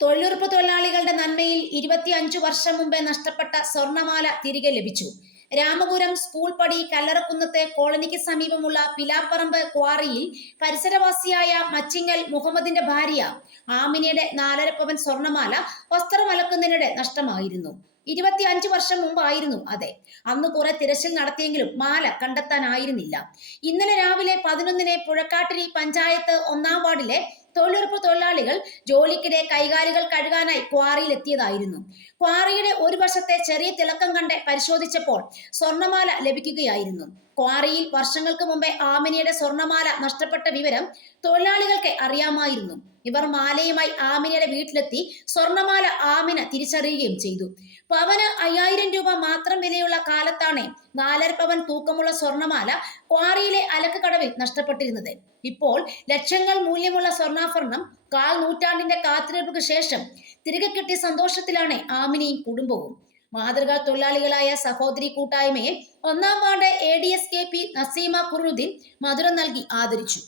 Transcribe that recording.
തൊഴിലുറപ്പ് തൊഴിലാളികളുടെ നന്മയിൽ ഇരുപത്തിയഞ്ചു വർഷം മുമ്പേ നഷ്ടപ്പെട്ട സ്വർണമാല തിരികെ ലഭിച്ചു. രാമപുരം സ്കൂൾ പടി കല്ലറക്കുന്നത്തെ കോളനിക്ക് സമീപമുള്ള പിലാപ്പറമ്പ് ക്വാറിയിൽ പരിസരവാസിയായ മച്ചിങ്ങൽ മുഹമ്മദിന്റെ ഭാര്യ ആമിനയുടെ നാലരപ്പവൻ പവൻ സ്വർണമാല വസ്ത്രം അലക്കുന്നതിനിടെ നഷ്ടമായിരുന്നു. ഇരുപത്തി ഇരുപത്തിയഞ്ചു വർഷം മുമ്പായിരുന്നു അതെ. അന്ന് കുറെ തിരച്ചിൽ നടത്തിയെങ്കിലും മാല കണ്ടെത്താനായിരുന്നില്ല. ഇന്നലെ രാവിലെ പതിനൊന്നിന് പുഴക്കാട്ടിരി പഞ്ചായത്ത് ഒന്നാം വാർഡിലെ തൊഴിലുറപ്പ് തൊഴിലാളികൾ ജോലിക്കിടെ കൈകാലുകൾ കഴുകാനായി ക്വാറിയിൽ എത്തിയതായിരുന്നു ക്വാറിയുടെ ഒരു വർഷത്തെ ചെറിയ തിളക്കം കണ്ട് പരിശോധിച്ചപ്പോൾ സ്വർണമാല ലഭിക്കുകയായിരുന്നു. ക്വാറിയിൽ വർഷങ്ങൾക്ക് മുമ്പേ ആമിനിയുടെ സ്വർണമാല നഷ്ടപ്പെട്ട വിവരം തൊഴിലാളികൾക്ക് അറിയാമായിരുന്നു. ഇവർ മാലയുമായി ആമിനയുടെ വീട്ടിലെത്തി സ്വർണമാല ആമിന തിരിച്ചറിയുകയും ചെയ്തു. പവന് അയ്യായിരം രൂപ മാത്രം കാലത്താണ് നാലര പവൻ തൂക്കമുള്ള സ്വർണമാല ക്വാറിയിലെ അലക്ക് കടവിൽ നഷ്ടപ്പെട്ടിരുന്നത്. ഇപ്പോൾ ലക്ഷങ്ങൾ മൂല്യമുള്ള സ്വർണാഭരണം കാൽ നൂറ്റാണ്ടിന്റെ കാത്തിരിപ്പുക്ക് ശേഷം തിരികെ കിട്ടിയ സന്തോഷത്തിലാണ് ആമിനിയും കുടുംബവും. മാതൃകാ തൊഴിലാളികളായ സഹോദരി കൂട്ടായ്മയെ ഒന്നാം ward A D S K P Naseema Kuruddeen മധുരം നൽകി ആദരിച്ചു.